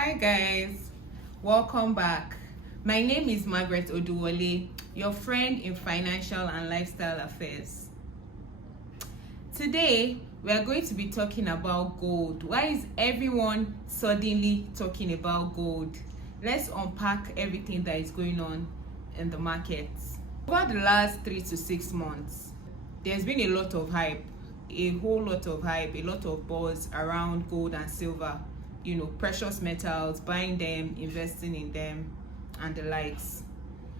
Hi guys, welcome back. My name is Margaret Oduwole, your friend in financial and lifestyle affairs. Today, we are going to be talking about gold. Why is everyone suddenly talking about gold? Let's unpack everything that is going on in the markets. Over the last 3 to 6 months, there's been a lot of hype, a whole lot of hype, a lot of buzz around gold and silver. Precious metals, buying them, investing in them, and the likes.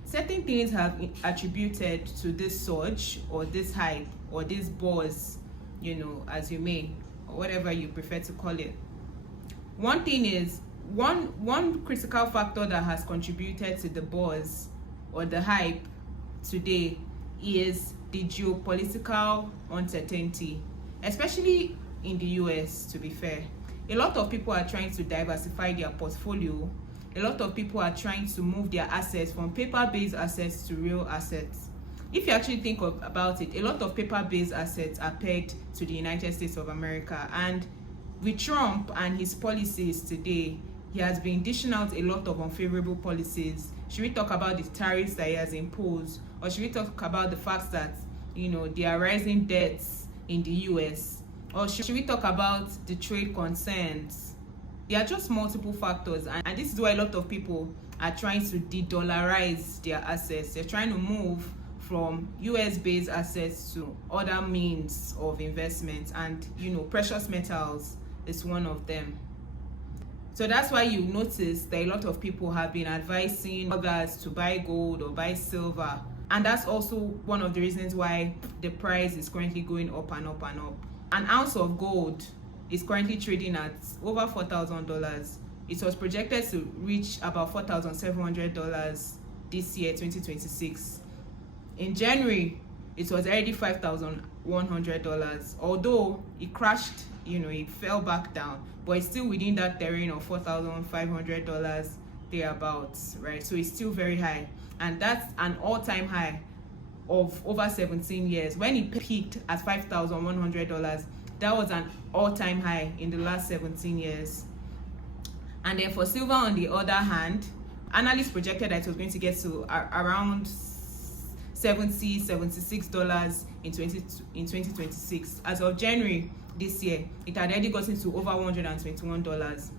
Certain things have attributed to this surge or this hype or this buzz, as you may, or whatever you prefer to call it. One thing is, one critical factor that has contributed to the buzz or the hype today is the geopolitical uncertainty, especially in the US, to be fair. A lot of people are trying to diversify their portfolio. A lot of people are trying to move their assets from paper-based assets to real assets. If you actually think about it, a lot of paper-based assets are pegged to the United States of America. And with Trump and his policies today, he has been dishing out a lot of unfavorable policies. Should we talk about the tariffs that he has imposed? Or should we talk about the fact that, there are rising debts in the US? Or should we talk about the trade concerns? There are just multiple factors, and this is why a lot of people are trying to de-dollarize their assets. They're trying to move from US-based assets to other means of investment, and precious metals is one of them. So that's why you notice that a lot of people have been advising others to buy gold or buy silver, and that's also one of the reasons why the price is currently going up and up and up. An ounce of gold is currently trading at over $4,000. It was projected to reach about $4,700 this year, 2026. In January, it was already $5,100. Although it crashed, it fell back down, but it's still within that terrain of $4,500 thereabouts, right? So it's still very high, and that's an all-time high of over 17 years. When it peaked at $5,100, that was an all-time high in the last 17 years. And then for silver, on the other hand, analysts projected that it was going to get to around $76 in 2026. As of January this year, it had already gotten to over $121.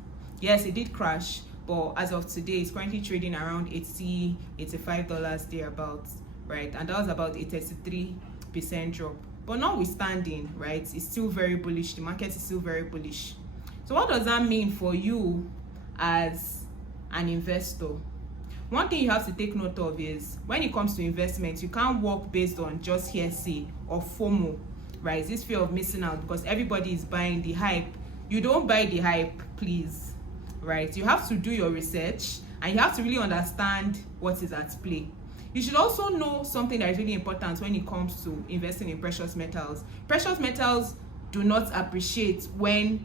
Yes, it did crash, but as of today, it's currently trading around $85 thereabouts. Right, and that was about a 33% drop. But notwithstanding, right, it's still very bullish. The market is still very bullish. So what does that mean for you as an investor? One thing you have to take note of is when it comes to investment, you can't work based on just hearsay or FOMO, right? This fear of missing out, because everybody is buying the hype. You don't buy the hype, please, right? You have to do your research, and you have to really understand what is at play. You should also know something that is really important when it comes to investing in precious metals. Precious metals do not appreciate when,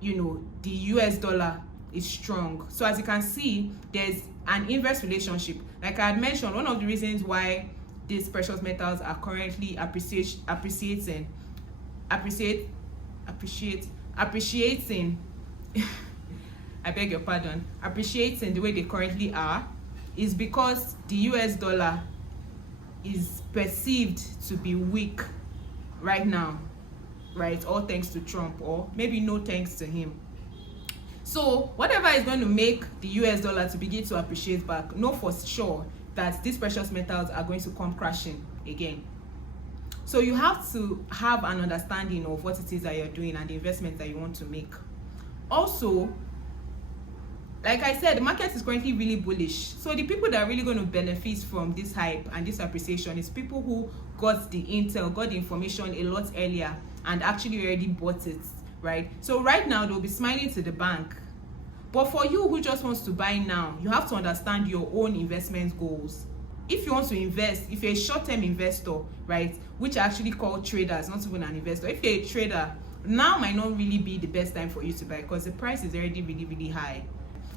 the US dollar is strong. So as you can see, there's an inverse relationship. Like I had mentioned, one of the reasons why these precious metals are currently appreciating I beg your pardon, appreciating the way they currently are, is because the US dollar is perceived to be weak right now, right? All thanks to Trump, or maybe no thanks to him. So whatever is going to make the US dollar to begin to appreciate back, know for sure that these precious metals are going to come crashing again. So you have to have an understanding of what it is that you're doing and the investments that you want to make. Also, like I said, the market is currently really bullish. So the people that are really going to benefit from this hype and this appreciation is people who got the intel, got the information a lot earlier and actually already bought it, right? So right now, they'll be smiling to the bank. But for you who just wants to buy now, you have to understand your own investment goals. If you want to invest, if you're a short-term investor, right, which are actually called traders, not even an investor. If you're a trader, now might not really be the best time for you to buy because the price is already really, really high.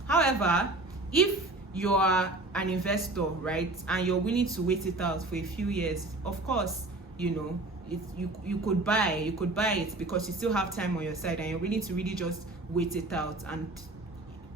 However, if you are an investor, right, and you're willing to wait it out for a few years, of course, you could buy it because you still have time on your side and you're willing to really just wait it out and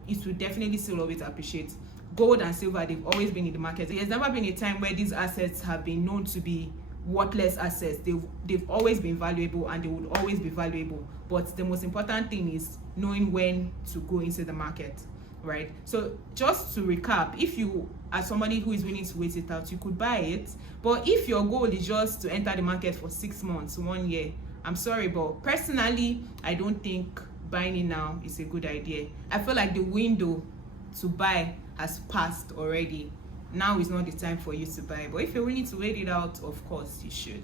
it will definitely still always appreciate. Gold and silver, they've always been in the market. There's never been a time where these assets have been known to be worthless assets. They've always been valuable, and they would always be valuable. But the most important thing is knowing when to go into the market, right? So just to recap, if you are somebody who is willing to wait it out, you could buy it. But if your goal is just to enter the market for 6 months, 1 year, I'm sorry, but personally, I don't think buying it now is a good idea. I feel like the window to buy has passed already. Now is not the time for you to buy. But if you're willing to wait it out, of course you should.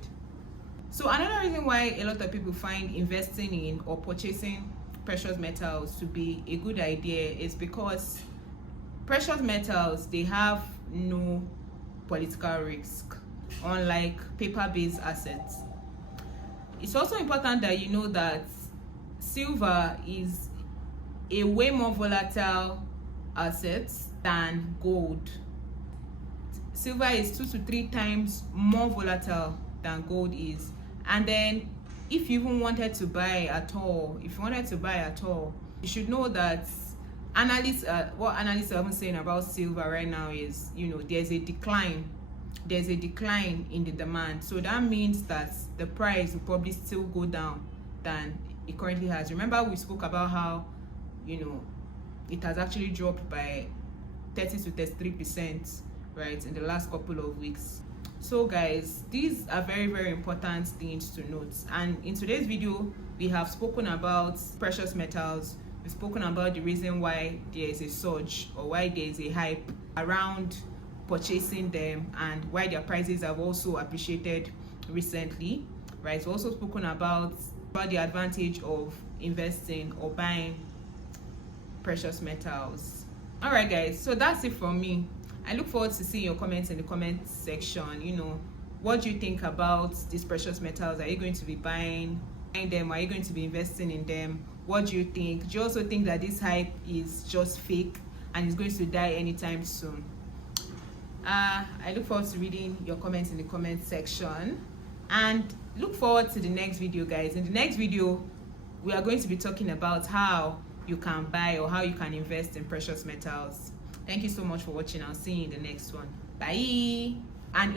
So another reason why a lot of people find investing in or purchasing precious metals to be a good idea is because precious metals, they have no political risk, unlike paper-based assets. It's also important that you know that silver is a way more volatile asset than gold. Silver is 2 to 3 times more volatile than gold is. And then if you even wanted to buy at all, you should know that what analysts are even saying about silver right now is, there's a decline in the demand. So that means that the price will probably still go down than it currently has. Remember, we spoke about how it has actually dropped by 30 to 33%, right, in the last couple of weeks. So guys, these are very, very important things to note. And in today's video, we have spoken about precious metals. We've spoken about the reason why there is a surge, or why there is a hype around purchasing them, and why their prices have also appreciated recently, right? We've also spoken about the advantage of investing or buying precious metals. All right guys, so that's it from me. I look forward to seeing your comments in the comment section. What do you think about these precious metals? Are you going to be buying them? Are you going to be investing in them? What do you think? Do you also think that this hype is just fake and is going to die anytime soon? I look forward to reading your comments in the comment section, and look forward to the next video, guys. In the next video, we are going to be talking about how you can buy or how you can invest in precious metals. Thank you so much for watching. I'll see you in the next one. Bye. And